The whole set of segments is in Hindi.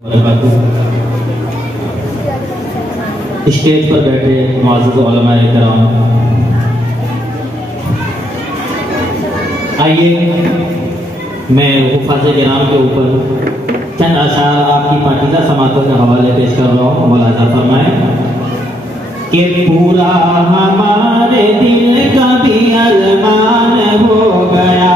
स्टेज पर बैठे मुअज़्ज़िज़ उलमाए किराम, आइए मैं हुफ़ाज़े किराम के ऊपर चंद अशार आपकी पाकीज़ा समातों के हवाले पेश कर रहा हूँ। मुलाज़ा फरमाएं कि पूरा हमारे दिल का भी अरमान हो गया,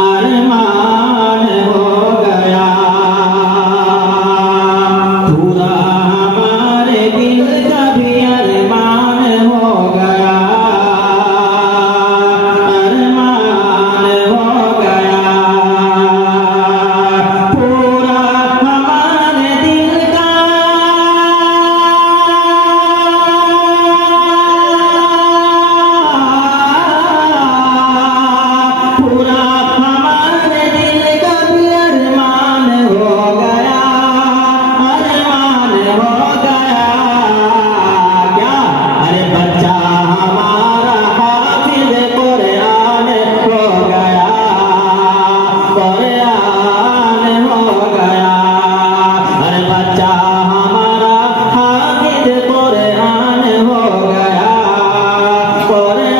अरमान हो गया। पूरा हमारे दिल का भी अरमान हो गया, अरमान हो गया। पूरा हमारे दिल का पूरा हमारे दिल का भी अरमान हो गया, अरमान हो गया। क्या अरे बच्चा हमारा हाफिज़ कुरान हो गया, कुरान हो गया। अरे बच्चा हमारा हाफिज़ कुरान हो गया, कुरान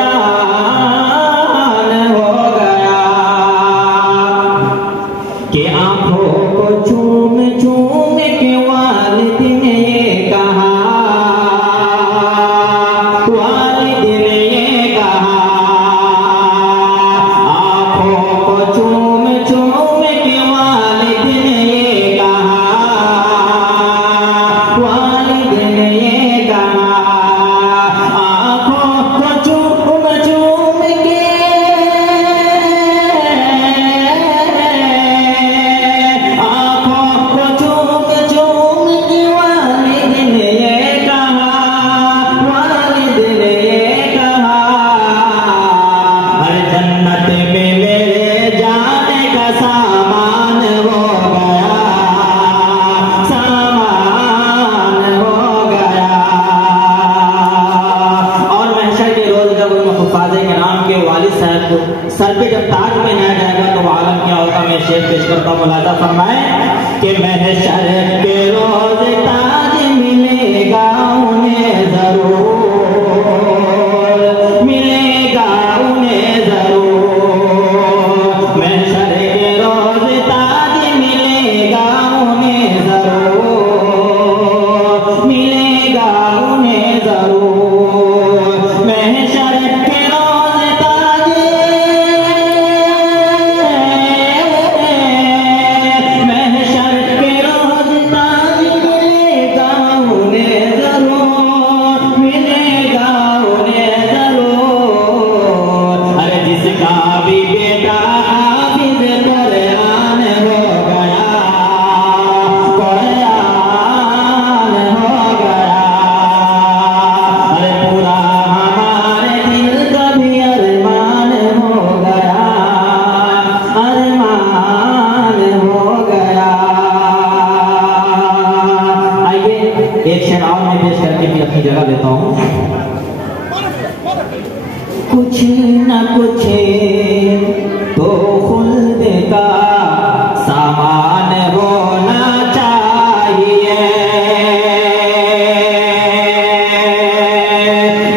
हो गया। कि आंखों को चूम चूम के वालिद ने ये कहा, वालिद ने ये कहा। आंखों को चूम चूम के वालिद ने ये कहा, वालिद ने ये कहा। आंखों को चूम चूम के आंखों को चूम चूम के वालिद ने ये कहा, वालिद ने ये कहा। हर जन्नत में मेरे जाने का सामान हो गया, सामान हो गया। और महशर के रोज जब उन हुफ़ाज़े किराम के वालिद साहब को सर पे जब ताज पहनाया जाएगा तो वो आलम क्या होगा। मैं शेर पेश करता हूँ, मुलाज़ा फरमाएं कि महशर के रोज ताज मिलेगा उन्हें जरूर, मिलेगा उन्हें जरूर। महशर के रोज ताज मिलेगा उन्हें जरूर, मिलेगा उन्हें जरूर। महशर के रोज ताज महशर के रोज ताज मिलेगा उन्हें जरूर, मिलेगा उन्हें जरूर। अरे जिसका भी बेटा हाफिज़ कुरान हो गया, कुरान हो गया। अरे पूरा हमारे दिल का भी अरमान हो गया, अरमान हो गया। आइए एक शेर और मैं पेश करके भी अपनी जगह लेता हूँ। कुछ न कुछ तो खुल्द का सामान होना चाहिए,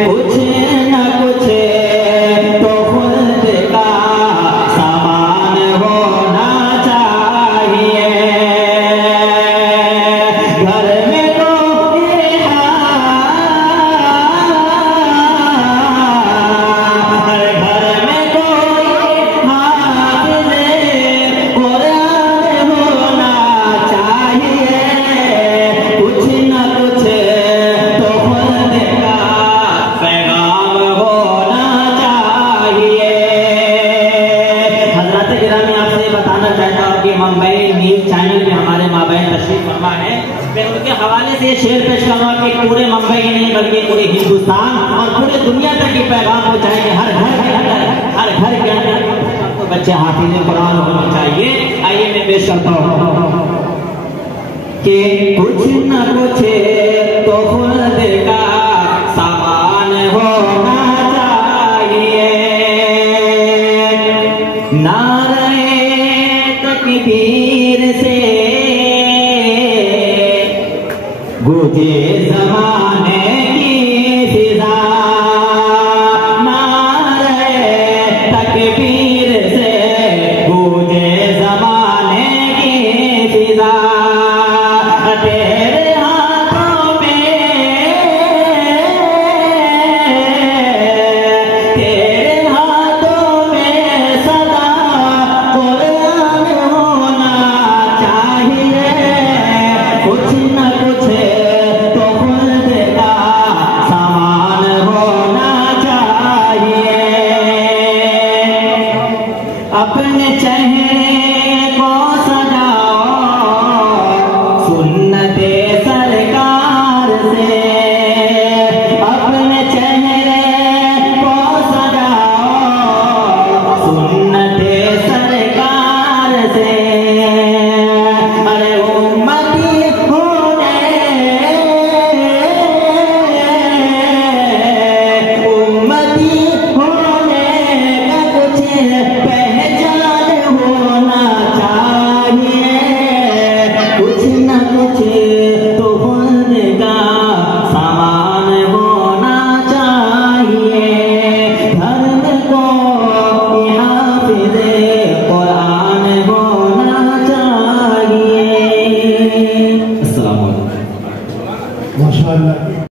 कुछ न कुछ तो खुल्द का सामान होना चाहिए। घर में कोई हर घर में कोई हाफिज़ कुरान होना चाहिए। कुछ न कुछ तो खुद का पैगाम होना चाहिए। हज़रत गिरामी आपसे बताना चाहता हूँ कि मुंबई न्यूज़ चैनल में हमारे माबैन तशरीफ फरमा है। मैं उनके हवाले से ये शेर पेश करूँगा कि पूरे मुंबई ही नहीं बल्कि पूरे हिंदुस्तान और पूरे दुनिया तक ये पैगाम पहुँचाएंगे। हर घर के अंदर, हर घर के अंदर तो बच्चे हाफिज़ कुरान होने चाहिए। आइए मैं पेश करता हूँ कि कुछ न कुछ तो खुद का